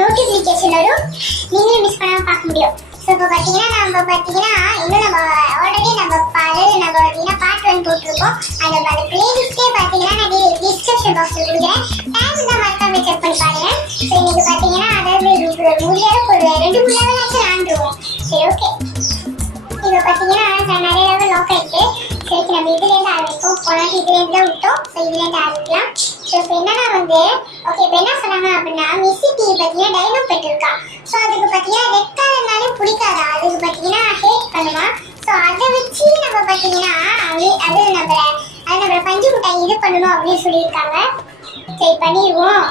Notification வரும், நீங்களும் miss பண்ணாம பார்க்க முடியும். ஸோ இப்போ பார்த்தீங்கன்னா இன்னும் நம்ம ஆல்ரெடி நம்ம பார்த்தீங்கன்னா பார்ட் 1 போட்டிருக்கோம். அந்த பிளேலிஸ்ட்டே பார்த்தீங்கன்னா நான் டிஸ்கிரிப்ஷன் பாக்ஸில் கொடுக்குறேன். டைம் தான் மறக்காம செக் பண்ணி பாருங்க. ஸோ இன்னைக்கு பார்த்தீங்கன்னா அதாவது முடியாத ஒரு 2-3 லெவல் ஆச்சு ஆண்டுருவோம். சரி ஓகே, இப்போ பார்த்தீங்கன்னா நிறைய லெவல் லாக் ஆயிடுச்சு. சரி நம்ம இதுலேருந்து ஆரம்பிப்போம். போனாட்டி இதுலேருந்து தான் விட்டோம். ஸோ இதுலேருந்து ஆரம்பிக்கலாம். ஸோ இப்போ என்னன்னா இப்போ என்ன சொன்னாங்க அப்படின்னா மிஸ்ஸி டிவி பார்த்தீங்கன்னா டைனோம் பெற்றிருக்கா. ஸோ அதுக்கு பார்த்தீங்கன்னா ரெட் கலர்னாலே பிடிக்காதா, அதுக்கு பார்த்தீங்கன்னா ஹேட் பண்ணுமா. ஸோ அதை வச்சு நம்ம பார்த்தீங்கன்னா நம்மள பஞ்சு மிட்டாய் இது பண்ணணும் அப்படின்னு சொல்லியிருக்காங்க. சரி பண்ணிடுவோம்.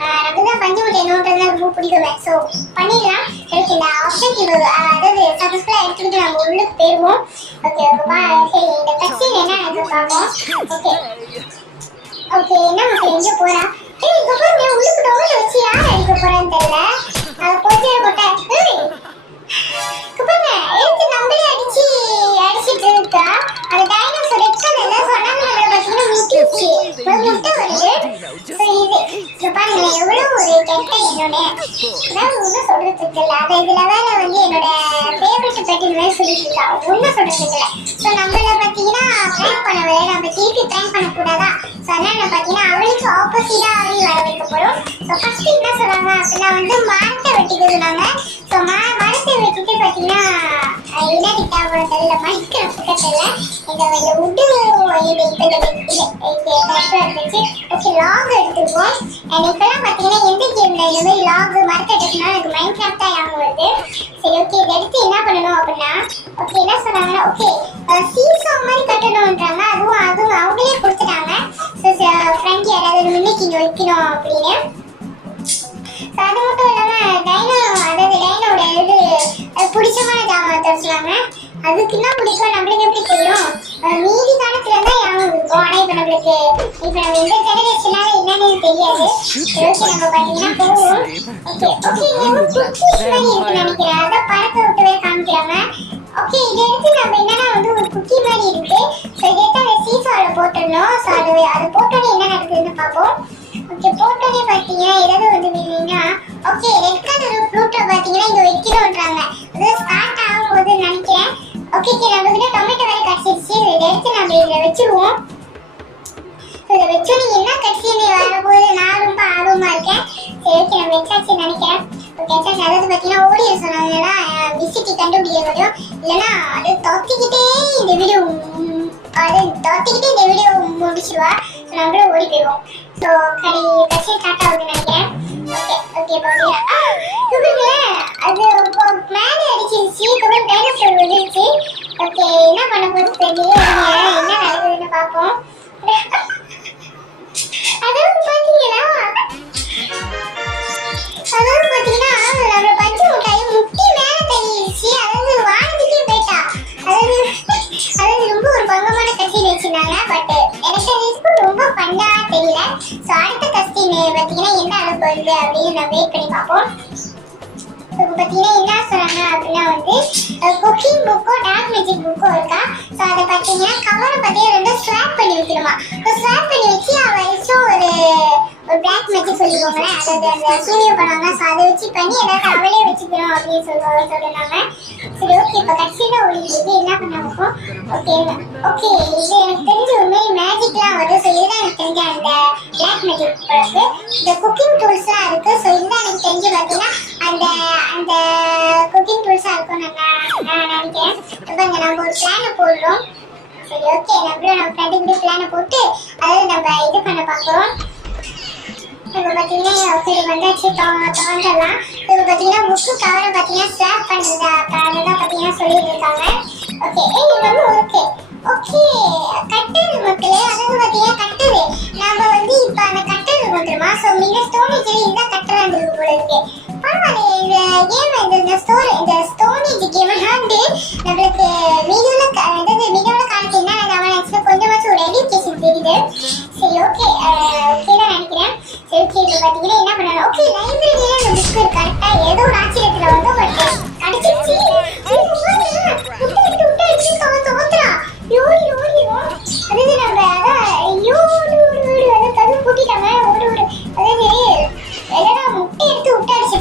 நமக்கு தான் பஞ்சு மிட்டாய் நோட்டுறதுலாம் ரொம்ப பிடிக்குமே. ஸோ பண்ணிடலாம். எனக்கு இந்த ஆப்ஷன் அதாவது சக்ஸஸ்ஃபுல்லாக எடுத்துக்கிட்டு நம்ம உள்ளுக்கு போயிடுவோம். ஓகே சரி இந்த கட்சியில் என்ன எனக்கு பார்ப்போம். ஓகே என்ன மக்கள் எங்கே போகிறா? இங்கே போய் உள்ளுக்கு டோரில் வச்சு யார் அடிக்க போகிறான்னு தெரியல. அதை போச்சு போட்டேன் பாருங்க எடுத்து நம்மளே அடிச்சிட்டு இருக்கா. அந்த டைனோசர் ரெட் கலர்ல சொன்னாங்க பார்த்தீங்கன்னா முட்டிச்சு முட்டை வருது. ஸோ இது பாருங்களேன் எவ்வளோ ஒரு கெட்ட என்னோட அதாவது ஒன்றும் சொல்றதுக்கு இல்லை. அதை இதுல வேலை என்னோட ஃபேவரட் பெட்டின் மாதிரி சொல்லிட்டு இருக்கா. ஒன்றும் சொல்றதுக்கு இல்லை. ஸோ நம்மள பார்த்தீங்கன்னா ப்ராங்க் பண்ண நம்ம திருப்பி ப்ராங்க் பண்ணக்கூடாதா. ஸோ அதனால பார்த்தீங்கன்னா அவளுக்கு ஆப்போசிட்டா அவளையும் வர வைக்க போகிறோம். ஸோ ஃபர்ஸ்ட் என்ன சொல்றாங்க அப்படின்னா மரத்தை வெட்டிக்க சொன்னாங்க. ஸோ மரத்தை வெட்டிட்டு பார்த்தீங்கன்னா இனடிட்டா தெரியல மணிக்கிற பக்கத்தில் இந்த உட்டு இருந்துச்சு. ஓகே லாக் எடுத்துருக்கோம். அண்ட் இப்போலாம் பார்த்தீங்கன்னா எந்த கேம்ல இந்த மாதிரி லாக் மரத்தை எடுத்துனா எனக்கு மைண்ட் கிராஃப்ட் தான் ஞாபகம் வருது. சரி ஓகே இதை எடுத்து என்ன பண்ணணும் அப்படின்னா என்ன சொன்னாங்கன்னா சீசா மாதிரி கட்டணும்ன்றாங்க. அதுவும் அவங்களே கொடுத்துட்டாங்க. ஸோ ஃப்ரெண்ட் யாராவது முன்னைக்கு இங்கே வைக்கணும் அப்படின்னு. அது மட்டும் இல்லாமல் டைனோட இது பிடிச்சமான ஜாமான் சொன்னாங்க. அதுக்கு என்ன பிடிக்கும் நம்மளுக்கு எப்படி தெரியும்? மீதி காலத்துல தான் ஞாபகம் இருக்கும். ஆனால் இப்போ நம்ம இந்த ஜெனரேஷனால என்னன்னு தெரியாது. நம்ம பார்த்தீங்கன்னா போவோம். நினைக்கிறேன் அதான் படத்தை விட்டு காமிக்கிறாங்க. ஓகே இதை எடுத்து நம்ம என்னன்னா ஒரு குக்கி மாதிரி இருக்கு. ஸோ இதை எடுத்து அந்த சீசாவில் போட்டுடணும். ஸோ அது போட்டோன்னே என்ன நடக்குதுன்னு பார்ப்போம். ஓகே போட்டோன்னே பார்த்தீங்கன்னா ஏதாவது வேணும்னா ஓகே ரெட் கலர் ஃப்ரூட்டை பார்த்தீங்கன்னா இங்கே வைக்கணுன்றாங்க. அது ஸ்டார்ட் ஆகும் போதுன்னு நினைக்கிறேன். ஓகே நம்ம கிட்ட டொமேட்டோ வேறு கடிச்சிருச்சு. இதை எடுத்து நம்ம இதில் வச்சுருவோம். இதை வச்சோன்னே என்ன கட்சின்னு வரும்போது நான் ரொம்ப ஆர்வமாக இருக்கேன். சரி ஓகே நம்ம வச்சாச்சுன்னு நினைக்கிறேன். ஓகே வச்சாச்சு. அதாவது பார்த்தீங்கன்னா ஓடிய சொன்னாங்கன்னா விசிட்டி கண்டுபிடிக்க முடியும். இல்லைன்னா அது தொத்திக்கிட்டே இந்த வீடியோ முடிச்சிடுவா. ஸோ நம்மளும் ஓடி போயிடுவோம். ஸோ கட்சி ஸ்டார்ட் ஆகுதுன்னு நினைக்கிறேன். ஓகே பார்த்தீங்கன்னா அது மேலே அடிச்சிருச்சு. இப்போ டைனோசர் வந்துருச்சு. ஓகே என்ன பண்ண போது தெரியல. என்ன நடக்குதுன்னு பார்ப்போம். அதாவது பார்த்தீங்கன்னா நம்ம பஞ்சு மிட்டாய் முட்டி மேலே தள்ளிடுச்சு. அதாவது வாங்கிட்டே போயிட்டா. அதாவது ரொம்ப ஒரு பங்கமான கட்சியில் வச்சிருந்தாங்க. பட் எனக்கு அது ரொம்ப பண்ணா தெரியல. ஸோ அடுத்த கஸ்டின் பார்த்தீங்கன்னா என்ன அளவுக்கு வருது அப்படின்னு நம்ம வெயிட் பண்ணி பார்ப்போம். பார்த்தீங்கன்னா என்ன சொல்றாங்க அப்படின்னா குக்கிங் புக்கோ டார்க் மேஜிக் புக்கோ இருக்கா. ஸோ அதை பார்த்தீங்கன்னா கவரை பார்த்தீங்கன்னா ஸ்வாப் பண்ணி வைக்கணுமா. ஸ்வாப் பண்ணி வச்சு ஒரு பிளாக் மேஜிக் சொல்லிக்கோங்களேன். அதாவது அந்த சூரிய பண்ணுவாங்க. ஸோ அதை வச்சு பண்ணி ஏதாவது அவளே வச்சுக்கணும் அப்படின்னு சொல்லுறாங்க. சரி ஓகே இப்போ கட்சியில் ஓடிட்டு என்ன பண்ணாங்க. ஓகே இது எனக்கு தெரிஞ்ச ஒரு மாதிரி மேஜிக்லாம் வருது. ஸோ இதுதான் எனக்கு தெரிஞ்ச அந்த பிளாக் மேஜிக் இருக்கு. இந்த குக்கிங் டூல்ஸ்லாம் இருக்கு. ஸோ இதுதான் எனக்கு தெரிஞ்சு பார்த்தீங்கன்னா அந்த குக்கிங் டூல்ஸாக இருக்கும்னு நான் நினைக்கிறேன். இப்போ இங்கே நம்ம ஒரு பிளானை போடுறோம். சரி ஓகே நம்ம ஃப்ரெண்டு பிளானை போட்டு அதாவது நம்ம இது பண்ண பார்க்குறோம். இப்போ பார்த்தீங்கன்னா சரி வந்தாச்சு தோன்றலாம். இப்போ பார்த்தீங்கன்னா புக்கு கவரை பார்த்தீங்கன்னா ஸ்வாப் பண்ணுறது அதுதான் பார்த்தீங்கன்னா சொல்லிட்டு இருக்காங்க. ஓகே இது ஓகே கட்டரு மக்களே. அதாவது பார்த்தீங்கன்னா கட்டரு நம்ம இப்போ அந்த கட்டரு வந்துருமா. ஸோ முன்ன ஸ்டோரேஜ் இதுதான் கட்டராக இருந்திருக்கு போல இருக்கு. பரவாயில்ல இந்த கேம் இந்த ஸ்டோரேஜ் கேம் நம்மளுக்கு மீடியோல காலத்து என்ன அவன் கொஞ்சமாச்சும் ஒரு எஜுகேஷன் தெரியுது. சரி ஓகே தான் நினைக்கிறேன். சரி இப்போ பார்த்தீங்கன்னா என்ன பண்ணணும். ஓகே லைப்ரரியில அந்த புக் இருக்கு. கரெக்டாக ஏதோ ஒரு ஆச்சரியத்தில் கிடைச்சிருச்சு. தோத்துறான் அதாவது நம்ம அதான் கூட்டிட்டாங்க. அதாவது எல்லாம் முட்டை எடுத்து விட்டு அடிச்சு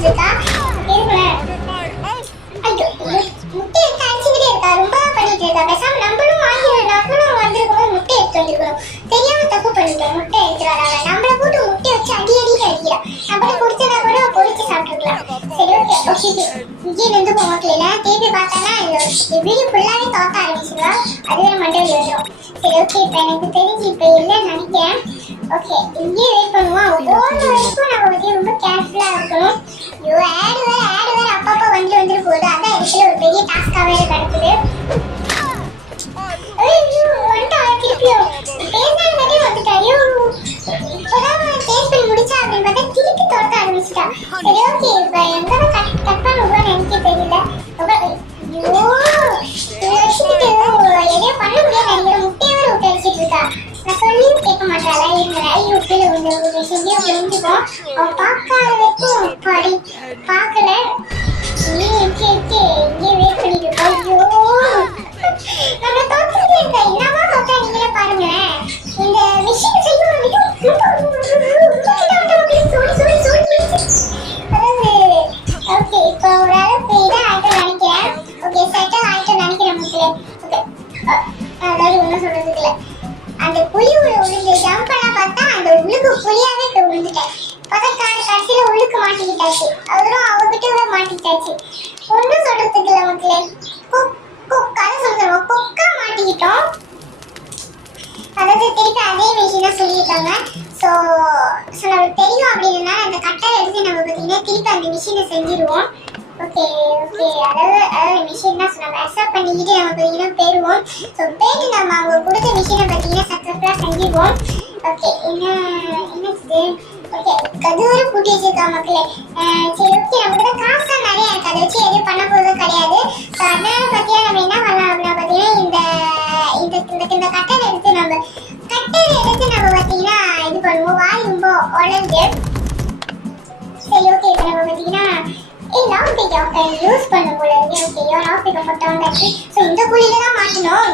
வீடியோ ஃபுல்லாவே தோத்த ஆரம்பிச்சிருவா. அதுவே மண்டபம் வந்துடும். சரி ஓகே, இப்போ எனக்கு தெரிஞ்சு இப்போ இல்லைன்னு நினைக்கிறேன். ஓகே, இங்கேயே வெயிட் பண்ணுவோம். போன வரைக்கும் நம்ம வந்து ரொம்ப கேர்ஃபுல்லாக இருக்கணும். ஐயோ, ஆடு வேற அப்பப்போ வந்துட்டு போகுது. அதான் இடத்துல ஒரு பெரிய டாஸ்காகவே கிடக்குது. இப்பதான் டேஸ்ட் பண்ணி முடிச்சா அப்படின்னு பார்த்தா திருப்பி தோட்ட ஆரம்பிச்சிட்டா. சரி ஓகே, இப்போ எங்க கட் பண்ணுவோம்னு எனக்கு தெரியல. ஐயோ, வச்சுக்கிட்டு எதையோ பண்ண முடியாது நினைக்கிற முட்டையை விட்டு அடிச்சிட்டு இருக்கா. நான் சொல்லியும் கேட்க மாட்டாளா? இருங்க, ஐயோ கீழே விழுந்து செஞ்சே விழுந்துக்கும். அவன் பார்க்காத வரைக்கும் படி பார்க்கல. இங்கே வெயிட் பண்ணிட்டு இருக்கோம். ஐயோ, நம்ம தோத்துட்டே இருக்கா. என்னவா தோத்தா நீங்களே பாருங்களேன். இந்த மிஷின் செய்யும் ஓகே, இப்போ ஓரளவுக்கு இதான் ஆயிட்டு நினைக்கிறேன். ஓகே, செட்டில் ஆயிட்டு நினைக்கிறேன் மக்களே. ஓகே, அதாவது ஒன்றும் சொல்றதுக்கு இல்லை. அந்த புலி விழுந்து ஜம்ப் பண்ண பார்த்தா அந்த உள்ளுக்கு புலியாவே விழுந்துட்டேன். பார்த்தா கடைசியில் உள்ளுக்கு மாட்டிக்கிட்டாச்சு. அவரும் அவகிட்ட மாட்டிக்கிட்டாச்சு. ஒன்றும் சொல்றதுக்கு இல்லை மக்களே. கதை சொல்லுவோம், கொக்கா மாட்டிக்கிட்டோம். அதாவது திருப்பி அதே விஷயம் தான் சொல்லியிருக்காங்க. ஸோ நம்மளுக்கு தெரியும் அப்படின்னா அந்த கட்டை எடுத்து நம்ம பார்த்தீங்கன்னா திருப்பி அந்த மிஷினை செஞ்சிருவோம். ஓகே, அதாவது மிஷின் தான் நம்ம அக்செப்ட் பண்ணிக்கிட்டு நம்ம பார்த்தீங்கன்னா போயிடுவோம். ஸோ போயிட்டு நம்ம அவங்க கொடுத்த மிஷினை பார்த்தீங்கன்னா சக்ஸஸ்ஃபுல்லாக செஞ்சிருவோம். ஓகே, என்னது? ஓகே, கதூர பூட்டி வச்சிருக்கா மக்களே. சரி ஓகே, நமக்கு தான் காசு தான் நிறைய இருக்கு. அதை வச்சு எதுவும் பண்ண போதும் கிடையாது. ஸோ அதனால பார்த்தீங்கன்னா நம்ம என்ன பண்ணலாம் அப்படின்னா பார்த்தீங்கன்னா இந்த கட்டரை எடுத்து நம்ம பார்த்தீங்கன்னா இது பண்ணுவோம். வாய் ரொம்ப உழந்து. சரி ஓகே, இப்போ நம்ம பார்த்தீங்கன்னா லாக் பிக்கப் யூஸ் பண்ண போல இருக்கு. ஓகே, லாக் பிக்கப் போட்டோம்னாச்சு. ஸோ இந்த குழியில தான் மாட்டணும்.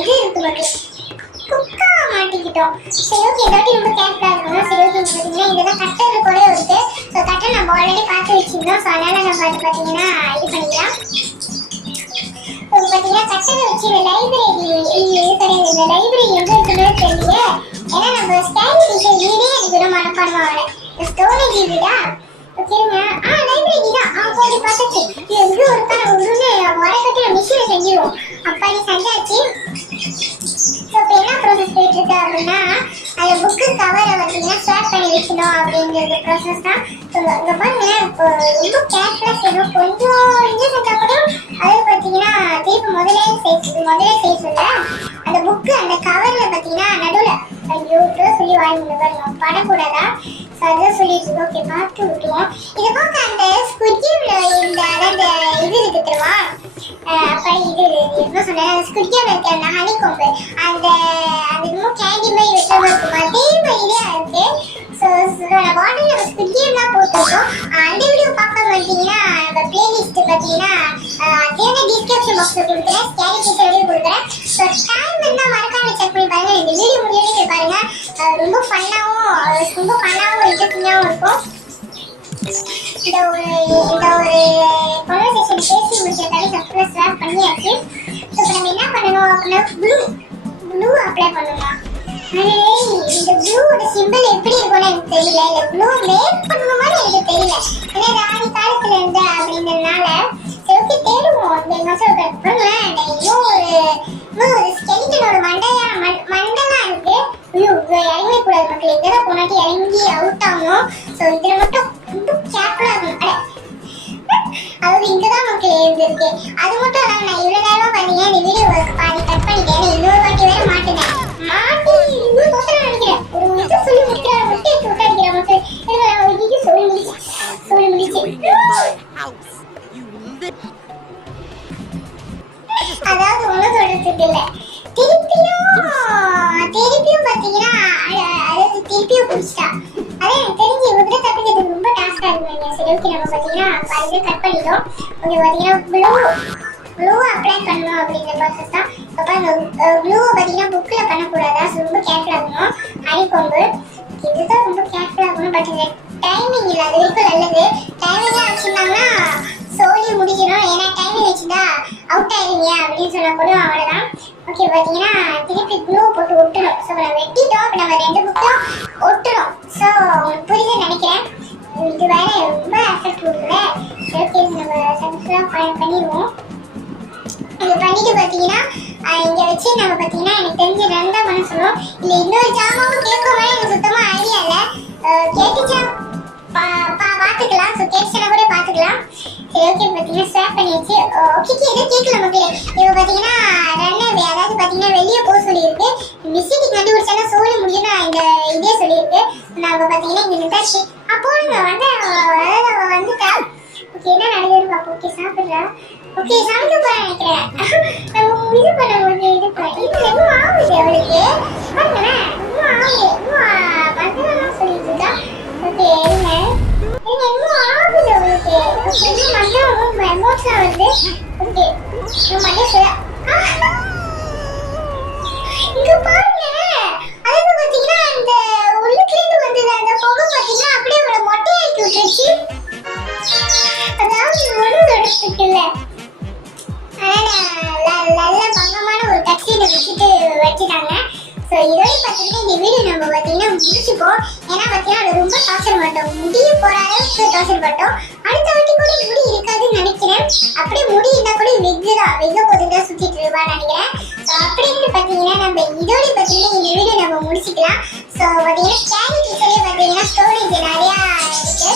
இது இருக்கு மக்களே, குக்கா மாட்டிக்கிட்டோம். சரி ஓகே, இதாட்டி ரொம்ப கேர்ஃபுல்லாக இருக்கணும். சரி ஓகே, பார்த்தீங்கன்னா இதெல்லாம் கட்டர் கூட இருக்கு. ஸோ கட்டர் நம்ம ஆல்ரெடி பார்த்து வச்சுருந்தோம். ஸோ அதனால நம்ம அது பார்த்தீங்கன்னா இது பண்ணிக்கலாம். பார்த்தீங்கன்னா கட்டரை வச்சு இந்த லைப்ரரி இது கிடையாது. இந்த லைப்ரரி எங்கே இருக்குன்னு தெரியல. ஏன்னா நம்ம ஸ்கேன் டீச்சர் வீடே எனக்கு ஒரு மனப்பாடமாக வரல. ஸ்டோரேஜ் வீடா? ஓகேங்க, லைப்ரரி தான். போய் பார்த்தாச்சு. இது எங்கே இருக்கா? நம்ம ஒன்று வரக்கட்டி நம்ம மிஷினை செஞ்சிடுவோம். அப்படி செஞ்சாச்சு. ஸோ இப்போ என்ன ப்ராசஸ் போயிட்டு இருக்கு அப்படின்னா அந்த புக்கு கவரை பார்த்தீங்கன்னா ஸ்வாப் பண்ணி வச்சிடும் அப்படிங்கிறது ப்ராசஸ் தான். ஸோ இங்கே பாருங்க, இப்போ ரொம்ப கேர்ஃபுல்லாக செய்யணும். கொஞ்சம் செஞ்சால் கூட அது பார்த்தீங்கன்னா திருப்பி முதலே செய்ய சொல்ல அந்த புக்கு அந்த கவரில் பார்த்தீங்கன்னா நடுவில் ஐயோ சொல்லி வாங்கி பாருங்க படக்கூடாதா. ஸோ அதான் சொல்லிட்டு இருக்கோம். ஓகே, பார்த்து விட்டுருவோம். இதை பார்க்க அந்த ஸ்குட்ஜியோட இந்த அதாவது இது இருக்கு தெரியுமா? அப்படி இது என்ன சொன்னேன், ஸ்குட்ஜியோட இருக்க அந்த ஹனி கொம்பு அந்த இன்னும் கேண்டி மாதிரி வெட்டமாக இருக்கும். அதே மாதிரியே இருக்கு. ஸோ பாட்டில் நம்ம ஸ்குட்ஜியம் தான் போட்டிருக்கோம். அந்த வீடியோ பார்க்க மாட்டீங்கன்னா நம்ம பிளேலிஸ்ட் பார்த்தீங்கன்னா அதே டிஸ்கிரிப்ஷன் பாக்ஸில் கொடுக்குறேன். ஸ்கேரி கிச்சன்லேயும் கொடுக்குறேன். ஸோ டைம் இருந்தால் மறக்காம செக் பண்ணி பாருங்க. இந்த வீடியோ முடியவே பாருங்க. ரொம்ப ஃபன்னாகவும் இன்ட்ரெஸ்டிங்காகவும் இருக்கும். இந்த ஒரு கான்வர்சேஷன் பேசி முடிச்சதாலே சப்ஸ்கிரைப் ஸ்வாப் பண்ணியாச்சு. ஸோ இப்போ நம்ம என்ன பண்ணணும் அப்படின்னா ப்ளூ அப்ளை பண்ணணும். இந்த ப்ளூவோட சிம்பிள் எப்படி இருக்கும்னு எனக்கு தெரியல. இல்லை ப்ளூ மேக் பண்ணுற மாதிரி எனக்கு தெரியல. ஏன்னா இது ஆதி காலத்தில் இருந்து அப்படின்றதுனால சரி ஓகே தேடுவோம். இந்த மாதம் இன்னும் ஒரு ஸ்கெலிட்டனோட மண்டெல்லாம் இருக்கு. இறங்கவே கூடாது மக்கள். இதெல்லாம் போனாட்டி இறங்கி அவுட் ஆகணும். ஸோ இதில் மட்டும் ரொம்ப கேர்ஃபுல்லாக இருக்கணும். அதாவது இங்கதான் மக்கள் இருந்திருக்கு. அது மட்டும் இல்லாம நான் இவ்வளவு நேரமா பாத்தீங்க இந்த வீடியோ பாதி கட் பண்ணிட்டேன். இன்னொரு வாட்டி வேற மாட்டினேன். மாட்டி இன்னும் தோற்ற நினைக்கிறேன். ஒரு இது சொல்லி முடிக்கிறார் முட்டை விட்டு அடிக்கிற மக்கள். சொல்லி முடிச்சு அதாவது ஒன்றும் சொல்றதுக்கு இல்லை. திருப்பியும் பாத்தீங்கன்னா அதாவது திருப்பியும் பிடிச்சிட்டா. அதே எனக்கு தெரிஞ்சு இவங்க தப்பிக்கிறது ரொம்ப டாஸ்கா இருக்குங்க. சரி ஓகே, நம்ம பாத்தீங்கன்னா பாதி கட் பண்ணிட்டோம். ஓகே, பாத்தீங்கன்னா ப்ளூ அப்ளை பண்ணணும் அப்படிங்கிற ப்ராசஸ் தான். அப்போ அந்த ப்ளூவை பார்த்தீங்கன்னா புக்கில் பண்ணக்கூடாதா? ஸோ ரொம்ப கேர்ஃபுல்லாக இருக்கணும். அடிக்கொம்பு இதுதான் ரொம்ப கேர்ஃபுல்லாக இருக்கணும். பட் இந்த டைமிங் இல்லை, அது வரைக்கும் நல்லது. டைமிங்லாம் வச்சுருந்தாங்கன்னா சொல்லி முடிக்கணும். ஏன்னா டைமிங் வச்சுருந்தா அவுட் ஆயிருங்க அப்படின்னு சொன்னால் கூட அவ்வளோதான். ஓகே, பார்த்தீங்கன்னா திருப்பி ப்ளூ போட்டு ஒட்டணும். ஸோ நம்ம வெட்டிட்டோம். இப்போ நம்ம 2 புக்கும் ஒட்டணும். ஸோ உங்களுக்கு புரியுதுன்னு நினைக்கிறேன். இது வேற ரொம்ப எஃபெக்ட் கொடுக்குது. ஓகே, நம்ம சக்ஸஸ்ஃபுல்லாக பண்ணிடுவோம். இது பண்ணிட்டு பாத்தீங்கன்னா இங்க வச்சு நம்ம பாத்தீங்கன்னா எனக்கு தெரிஞ்ச ரன் தான் பண்ண சொல்லுவோம். இல்ல இன்னொரு ஜாமாவும் கேட்குமா எனக்கு சுத்தமா ஐடியா இல்ல. கேட்டுச்சா பாத்துக்கலாம். ஸோ கேட்டுச்சுனா கூட பாத்துக்கலாம். சரி ஓகே பாத்தீங்கன்னா ஸ்வாப் பண்ணியாச்சு. ஓகே எதுவும் கேட்கல மக்களே. இப்போ பாத்தீங்கன்னா ரன் அதாவது பாத்தீங்கன்னா வெளியே போக சொல்லியிருக்கு. மிஸ்டேக் கண்டுபிடிச்சானா சோழி முடியும்னு இந்த இதே சொல்லியிருக்கு. நம்ம பாத்தீங்கன்னா இங்க நின்றாச்சு. அப்போ வந்து அதாவது வந்துட்டா. ஓகே என்ன நடக்குதுன்னு பார்ப்போம். ஓகே சாப்பிடுறேன். ஓகே சமைக்க போறேன் நினைக்கிறேன். நம்ம இது பண்ணும்போது இது எதுவும் ஆகுது அவளுக்கு பாருங்களேன். இன்னும் ஆகுது பந்தலாம் சொல்லிட்டு இருக்கா. ஓகே என்ன இன்னும் ஆகுது அவளுக்கு. இன்னும் மண்டலம் ரொம்ப எமோஷனா வருது. ஓகே மண்டல இங்க பாருங்க. அதாவது பாத்தீங்கன்னா அந்த உள்ளுக்குலேருந்து வந்தது அந்த புகை பாத்தீங்கன்னா அப்படியே அவளை மொட்டையாக்கி விட்டுருச்சு. அதாவது ஒன்றும் எடுத்துக்கல. நல்ல பங்கமான ஒரு கட்சியில வச்சுட்டாங்க. ஸோ இதோட பார்த்தீங்கன்னா இந்த வீடியோ நம்ம பார்த்தீங்கன்னா முடிச்சுப்போம். ஏன்னா பார்த்தீங்கன்னா அது ரொம்ப டார்ச்சர் மாட்டோம். முடிய போற அளவுக்கு டார்ச்சர் மாட்டோம். அடுத்த வாட்டி கூட முடி இருக்காதுன்னு நினைக்கிறேன். அப்படியே முடி இருந்தா கூட வெக போதும் தான் சுத்திட்டு இருப்பான்னு நினைக்கிறேன். ஸோ அப்படின்னு பார்த்தீங்கன்னா நம்ம இதோட பார்த்தீங்கன்னா இந்த வீடியோ நம்ம முடிச்சுக்கலாம். ஸோ பார்த்தீங்கன்னா ஸ்கேனி டீச்சர்லேயே பார்த்தீங்கன்னா ஸ்டோரேஜ் நிறையா இருக்கு.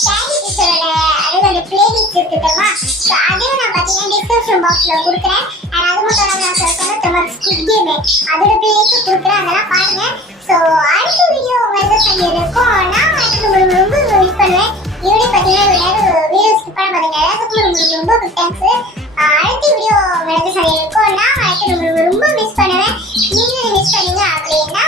ஸ்கேனி டீச்சரோட அதாவது அந்த பிளேலிஸ்ட் இருக்குமா. ஸோ அதையும் நான் பார்த்தீங்கன்னா டிஸ்கிரிப்ஷன் பாக்ஸில் கொடுக்குறேன். அது மட்டும் இல்லாமல் நான் சொன்ன ஸ்குட் கேம் அதோட பிளேலிஸ்ட் கொடுக்குறேன். அதெல்லாம் பாருங்க. ஸோ அடுத்த வீடியோ உங்களுக்கு சொல்லியிருக்கோம். நான் உங்களுக்கு ரொம்ப மிஸ் பண்ணுவேன். இதோட பார்த்தீங்கன்னா எல்லாரும் வீடியோ ஸ்கிப் பண்ண பார்த்தீங்க. எல்லாத்துக்கும் ரொம்ப பிக் தேங்க்ஸ். அடுத்த வீடியோ உங்களுக்கு சொல்லியிருக்கோம். நான் உங்களுக்கு ரொம்ப மிஸ் பண்ணுவேன். நீங்களும் மிஸ் பண்ணுங்க அப்படின்னா